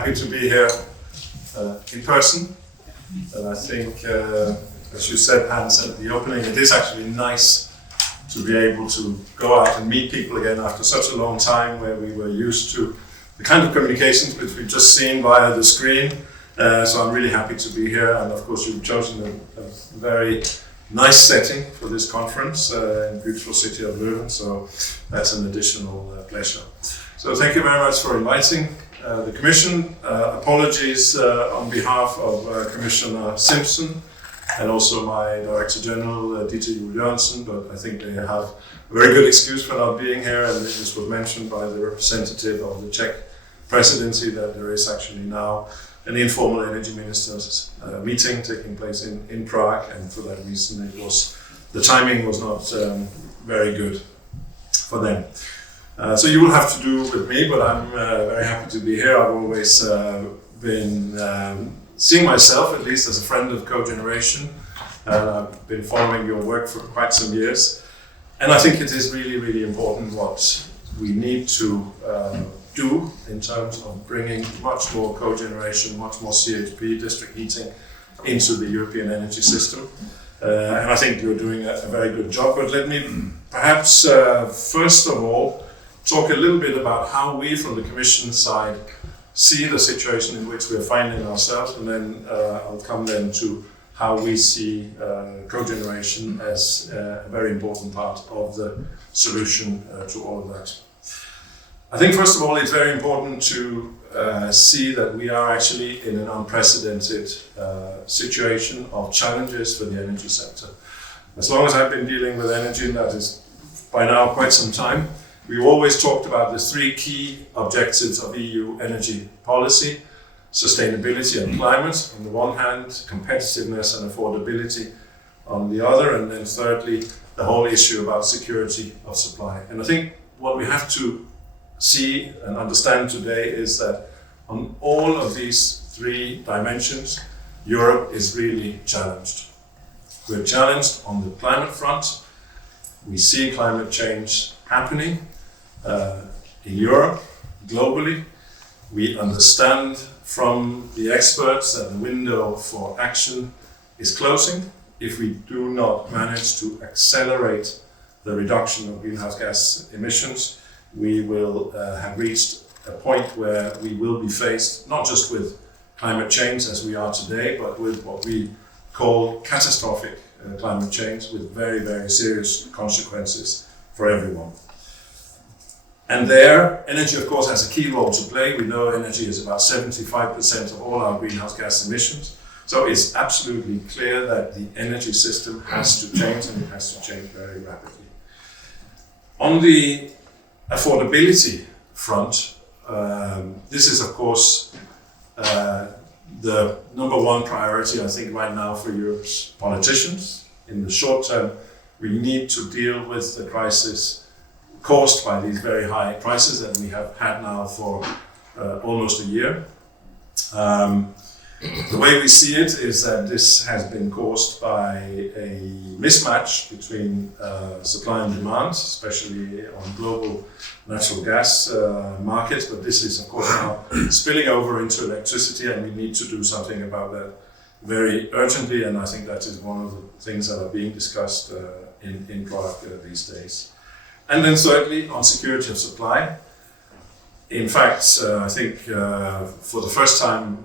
happy to be here in person. And I think, as you said, Hans, at the opening, it is actually nice to be able to go out and meet people again after such a long time where we were used to the kind of communications which we've just seen via the screen. So I'm really happy to be here, and of course you've chosen a very nice setting for this conference in the beautiful city of Leuven, so that's an additional pleasure. So thank you very much for inviting the Commission. Apologies on behalf of Commissioner Simpson and also my Director-General, Dieter Juul-Jørgensen, but I think they have a very good excuse for not being here, and this was mentioned by the representative of the Czech presidency that there is actually now an informal energy ministers meeting taking place in Prague, and for that reason the timing was not very good for them. So you will have to do with me, but I'm very happy to be here. I've always been seeing myself, at least, as a friend of cogeneration, and I've been following your work for quite some years. And I think it is really, really important what we need to do in terms of bringing much more cogeneration, much more CHP, district heating, into the European energy system. And I think you're doing a very good job. But let me perhaps, first of all, talk a little bit about how we from the Commission side see the situation in which we're finding ourselves, and then I'll come then to how we see cogeneration as a very important part of the solution to all of that. I think first of all it's very important to see that we are actually in an unprecedented situation of challenges for the energy sector. As long as I've been dealing with energy, and that is by now quite some time, we've always talked about the three key objectives of EU energy policy: sustainability and climate on the one hand, competitiveness and affordability on the other, and then thirdly, the whole issue about security of supply. And I think what we have to see and understand today is that on all of these three dimensions, Europe is really challenged. We're challenged on the climate front. We see climate change happening in Europe, globally. We understand from the experts that the window for action is closing if we do not manage to accelerate the reduction of greenhouse gas emissions. We will have reached a point where we will be faced not just with climate change as we are today, but with what we call catastrophic climate change with very, very serious consequences for everyone. And there, energy of course has a key role to play. We know energy is about 75% of all our greenhouse gas emissions. So it's absolutely clear that the energy system has to change, and it has to change very rapidly. On the affordability front, this is of course the number one priority, I think, right now for Europe's politicians. In the short term, we need to deal with the crisis caused by these very high prices that we have had now for almost a year. The way we see it is that this has been caused by a mismatch between supply and demand, especially on global natural gas markets, but this is of course now spilling over into electricity, and we need to do something about that very urgently, and I think that is one of the things that are being discussed in Prague these days. And then thirdly, on security of supply. In fact, I think for the first time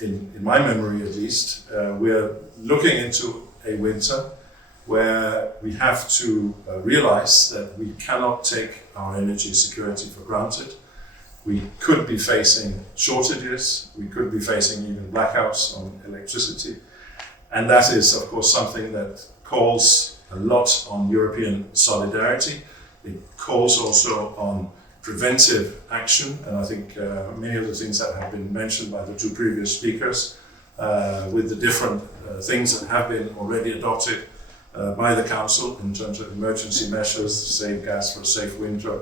in my memory at least, we're looking into a winter where we have to realize that we cannot take our energy security for granted. We could be facing shortages, we could be facing even blackouts on electricity. And that is of course something that calls a lot on European solidarity. It calls also on preventive action, and I think many of the things that have been mentioned by the two previous speakers, with the different things that have been already adopted by the Council in terms of emergency measures, save gas for a safe winter,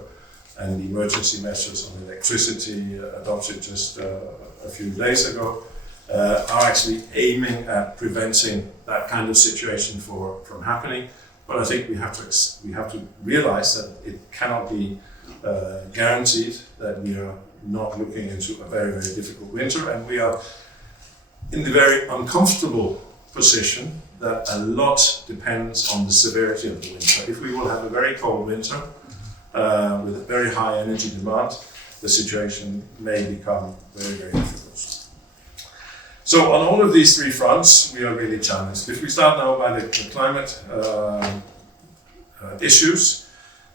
and the emergency measures on electricity adopted just a few days ago, are actually aiming at preventing that kind of situation from happening. But I think we have to realize that it cannot be guaranteed that we are not looking into a very, very difficult winter, and we are in the very uncomfortable position that a lot depends on the severity of the winter. If we will have a very cold winter with a very high energy demand, the situation may become very, very difficult. So on all of these three fronts, we are really challenged. If we start now by the climate issues,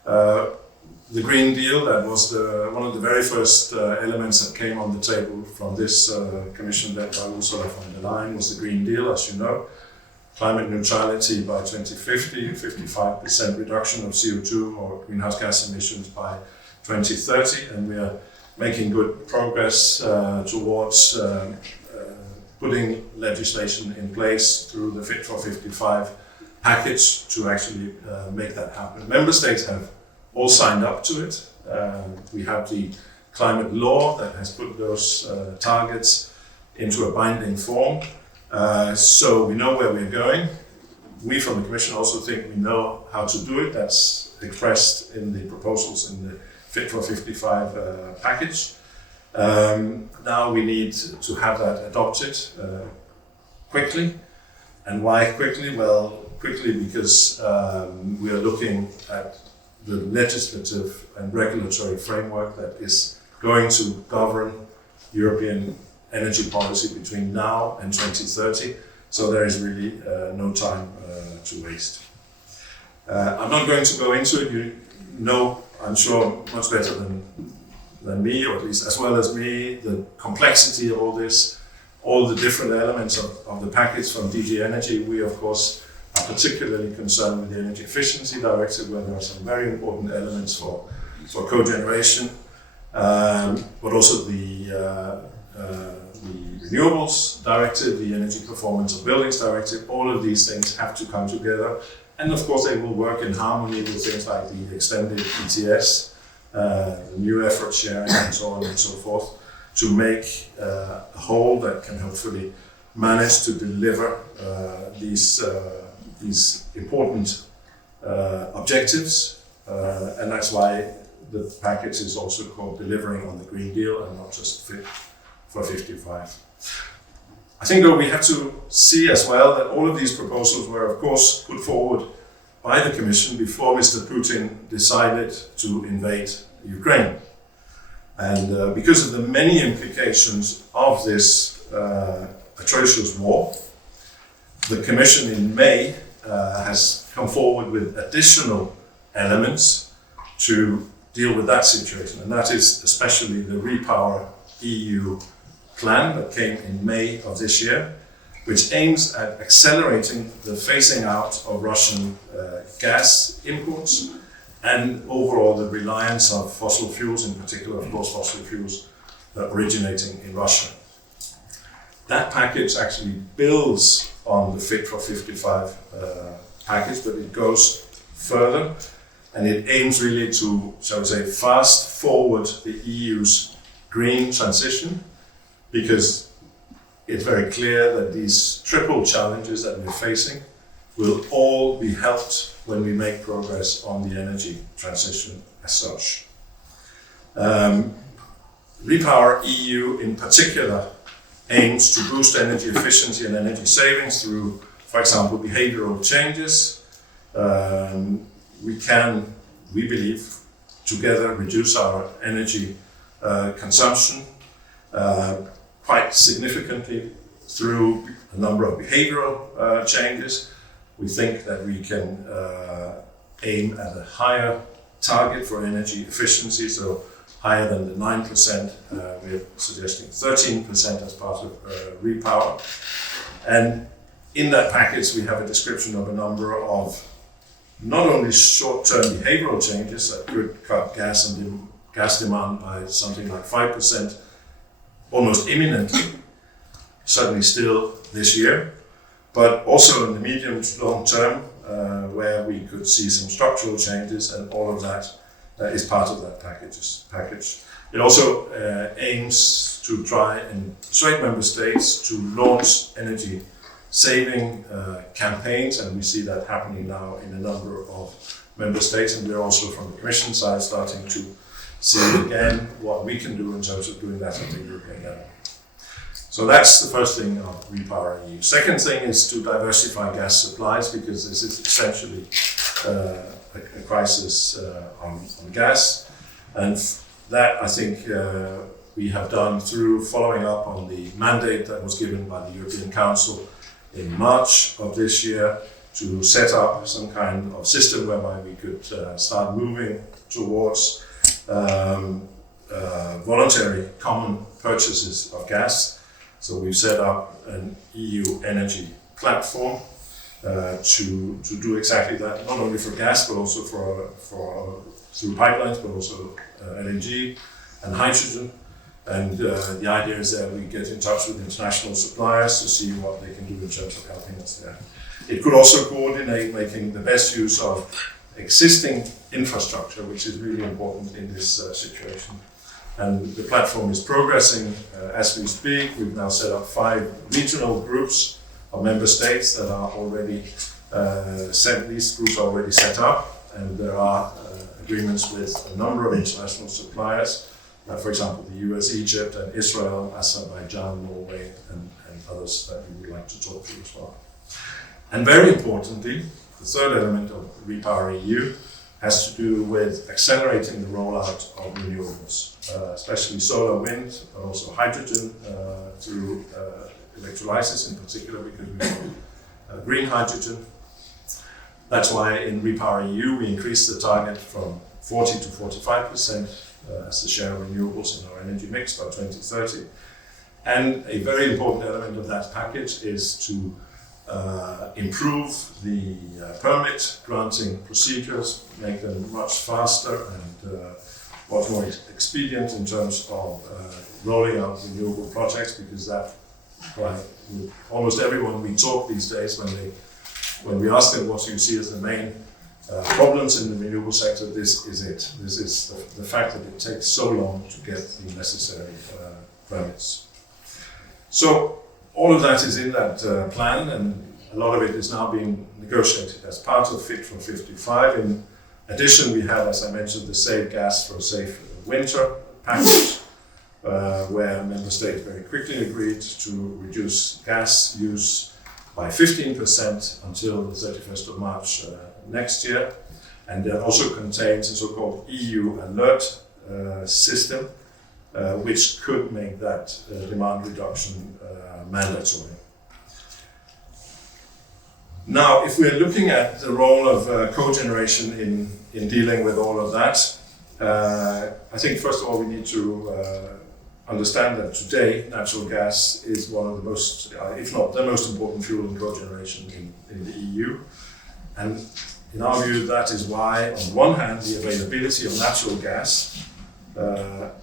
the Green Deal, that was one of the very first elements that came on the table from this commission led by Ursula von der Leyen, was the Green Deal, as you know. Climate neutrality by 2050, 55% reduction of CO2 or greenhouse gas emissions by 2030, and we are making good progress towards putting legislation in place through the Fit for 55 package to actually make that happen. Member states have all signed up to it. We have the climate law that has put those targets into a binding form. So we know where we're going. We from the Commission also think we know how to do it. That's expressed in the proposals in the Fit for 55 package. Now we need to have that adopted quickly. And why quickly? Well, quickly because we are looking at the legislative and regulatory framework that is going to govern European energy policy between now and 2030. So there is really no time to waste. I'm not going to go into it. You know, I'm sure much better than me, or at least as well as me, the complexity of all this, all the different elements of the package from DG Energy. We, of course, are particularly concerned with the Energy Efficiency Directive, where there are some very important elements for cogeneration, but also the Renewables Directive, the Energy Performance of Buildings Directive. All of these things have to come together. And of course, they will work in harmony with things like the extended ETS, the new effort sharing, and so on and so forth, to make a whole that can hopefully manage to deliver these important objectives. And that's why the package is also called Delivering on the Green Deal and not just Fit for 55. I think though we have to see as well that all of these proposals were of course put forward by the Commission before Mr. Putin decided to invade Ukraine. And because of the many implications of this atrocious war, the Commission in May has come forward with additional elements to deal with that situation. And that is especially the Repower EU plan that came in May of this year, which aims at accelerating the phasing out of Russian gas imports and overall the reliance of fossil fuels, in particular, of course, fossil fuels originating in Russia. That package actually builds on the Fit for 55 package, but it goes further, and it aims really to, shall we say, fast forward the EU's green transition, because it's very clear that these triple challenges that we're facing will all be helped when we make progress on the energy transition as such. Repower EU in particular aims to boost energy efficiency and energy savings through, for example, behavioral changes. We believe, together reduce our energy consumption quite significantly through a number of behavioral changes. We think that we can aim at a higher target for energy efficiency, so higher than the 9%. We're suggesting 13% as part of Repower. And in that package, we have a description of a number of not only short-term behavioral changes that could cut gas demand by something like 5%, almost imminently, certainly still this year, but also in the medium to long term, where we could see some structural changes, and all of that is part of that package. It also aims to try and persuade member states to launch energy saving campaigns, and we see that happening now in a number of member states, and we're also from the Commission side starting to see again what we can do in terms of doing that at the European level. So that's the first thing of Repower EU. Second thing is to diversify gas supplies, because this is essentially a crisis on gas. And that, I think, we have done through following up on the mandate that was given by the European Council in March of this year to set up some kind of system whereby we could start moving towards voluntary common purchases of gas. So we've set up an EU energy platform to do exactly that, not only for gas, but also for through pipelines, but also LNG and hydrogen. And the idea is that we get in touch with international suppliers to see what they can do in terms of helping us there. It could also coordinate making the best use of existing infrastructure, which is really important in this situation. And the platform is progressing as we speak. We've now set up 5 regional groups of member states that are already these groups are already set up, and there are agreements with a number of international suppliers. For example, the US, Egypt, and Israel, Azerbaijan, Norway, and others that we would like to talk to as well. And very importantly, the third element of Repower EU has to do with accelerating the rollout of renewables, especially solar, wind, but also hydrogen through electrolysis in particular, because we want green hydrogen. That's why in Repower EU we increased the target from 40 to 45% as the share of renewables in our energy mix by 2030. And a very important element of that package is to improve the permit granting procedures, make them much faster and much more expedient in terms of rolling out renewable projects, because that, with almost everyone we talk these days, when we ask them what you see as the main problems in the renewable sector, this is it. This is the fact that it takes so long to get the necessary permits. So all of that is in that plan, and a lot of it is now being negotiated as part of Fit for 55. In addition, we had, as I mentioned, the Save Gas for a Safe Winter package, where member states very quickly agreed to reduce gas use by 15% until the 31st of March next year. And that also contains a so-called EU alert system, which could make that demand reduction mandatory. Now, if we're looking at the role of cogeneration in dealing with all of that, I think first of all we need to understand that today natural gas is one of the most, if not the most important fuel in cogeneration in the EU. And in our view, that is why, on one hand, the availability of natural gas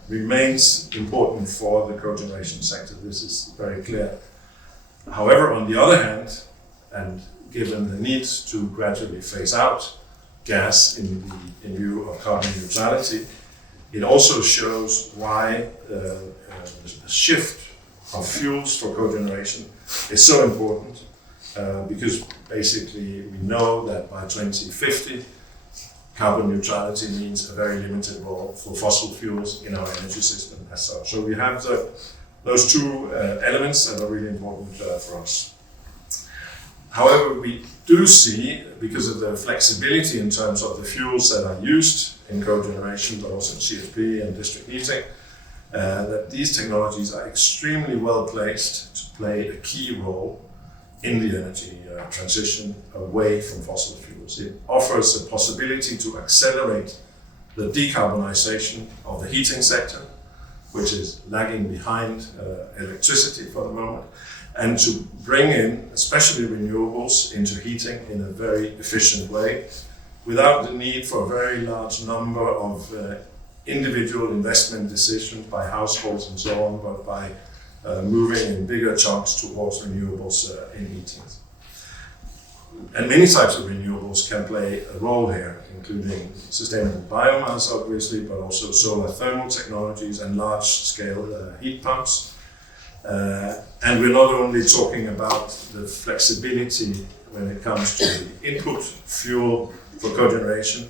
remains important for the cogeneration sector. This is very clear. However, on the other hand, and given the need to gradually phase out gas in view of carbon neutrality, it also shows why the shift of fuels for cogeneration is so important, because basically we know that by 2050, carbon neutrality means a very limited role for fossil fuels in our energy system as such. So we have those two elements that are really important for us. However, we do see, because of the flexibility in terms of the fuels that are used in cogeneration, but also in CFP and district heating, that these technologies are extremely well placed to play a key role in the energy transition away from fossil fuels. It offers a possibility to accelerate the decarbonization of the heating sector, which is lagging behind electricity for the moment, and to bring in, especially renewables, into heating in a very efficient way, without the need for a very large number of individual investment decisions by households and so on, but by moving in bigger chunks towards renewables in heating. And many types of renewables can play a role here, including sustainable biomass, obviously, but also solar thermal technologies and large-scale heat pumps. And we're not only talking about the flexibility when it comes to the input fuel for cogeneration,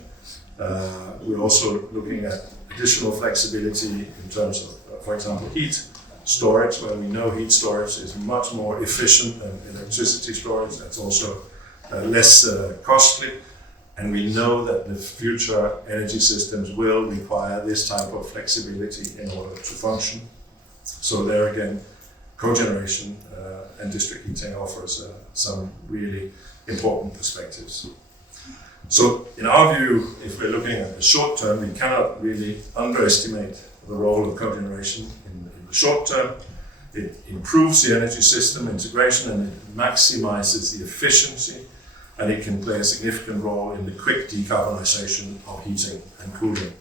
we're also looking at additional flexibility in terms of, for example, heat storage, where we know heat storage is much more efficient than electricity storage. That's also less costly. And we know that the future energy systems will require this type of flexibility in order to function. So there again, cogeneration and district heating offers some really important perspectives. So in our view, if we're looking at the short term, we cannot really underestimate the role of cogeneration in the short term. It improves the energy system integration and it maximizes the efficiency, and it can play a significant role in the quick decarbonization of heating and cooling.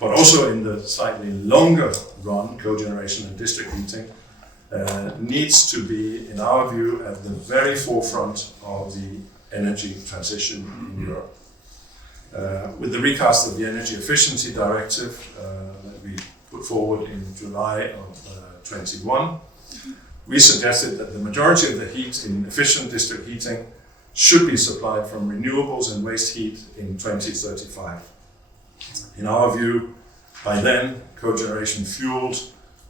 But also in the slightly longer run, cogeneration and district heating needs to be, in our view, at the very forefront of the energy transition in Europe. With the recast of the Energy Efficiency Directive that we put forward in July of 21, we suggested that the majority of the heat in efficient district heating should be supplied from renewables and waste heat in 2035. In our view, by then, cogeneration fueled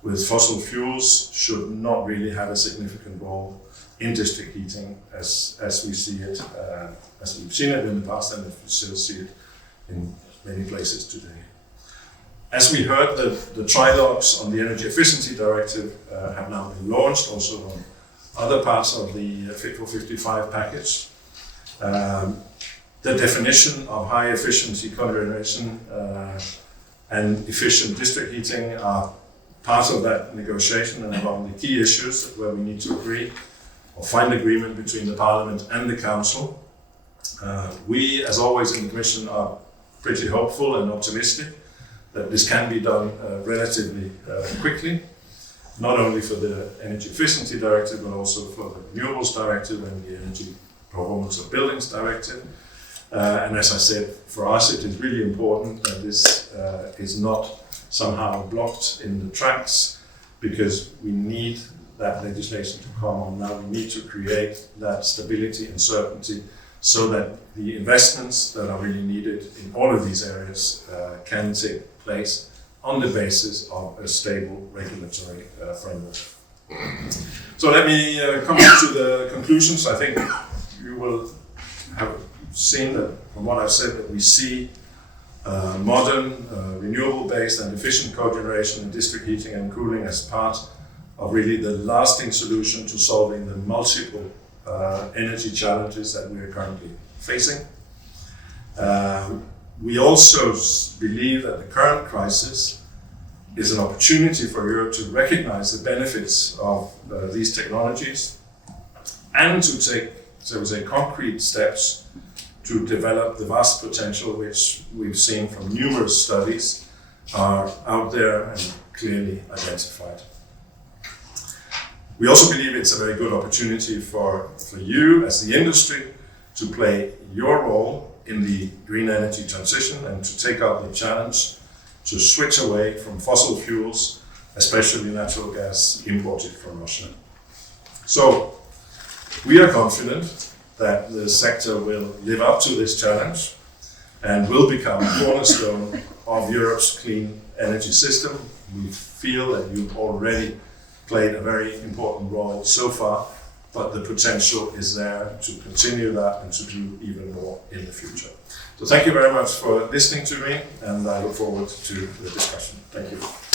with fossil fuels should not really have a significant role in district heating as we see it, as we've seen it in the past, and as we still see it in many places today. As we heard, the trilogues on the Energy Efficiency Directive have now been launched, also on other parts of the Fit for 55 package. The definition of high efficiency cogeneration and efficient district heating are part of that negotiation and among the key issues where we need to agree or find agreement between the Parliament and the Council. We, as always in the Commission, are pretty hopeful and optimistic that this can be done relatively quickly, not only for the Energy Efficiency Directive, but also for the Renewables Directive and the Energy Performance of Buildings Directive. And as I said, for us it is really important that this is not somehow blocked in the tracks, because we need that legislation to come on now. We need to create that stability and certainty so that the investments that are really needed in all of these areas can take place on the basis of a stable regulatory framework. So let me come to the conclusions. I think you will have seen that from what I've said that we see modern, renewable-based and efficient cogeneration in district heating and cooling as part of really the lasting solution to solving the multiple energy challenges that we are currently facing. We also believe that the current crisis is an opportunity for Europe to recognize the benefits of these technologies and to take, so to say, concrete steps to develop the vast potential which we've seen from numerous studies are out there and clearly identified. We also believe it's a very good opportunity for you as the industry to play your role in the green energy transition and to take up the challenge to switch away from fossil fuels, especially natural gas imported from Russia. So we are confident that the sector will live up to this challenge and will become a cornerstone of Europe's clean energy system. We feel that you've already played a very important role so far, but the potential is there to continue that and to do even more in the future. So thank you very much for listening to me, and I look forward to the discussion. Thank you.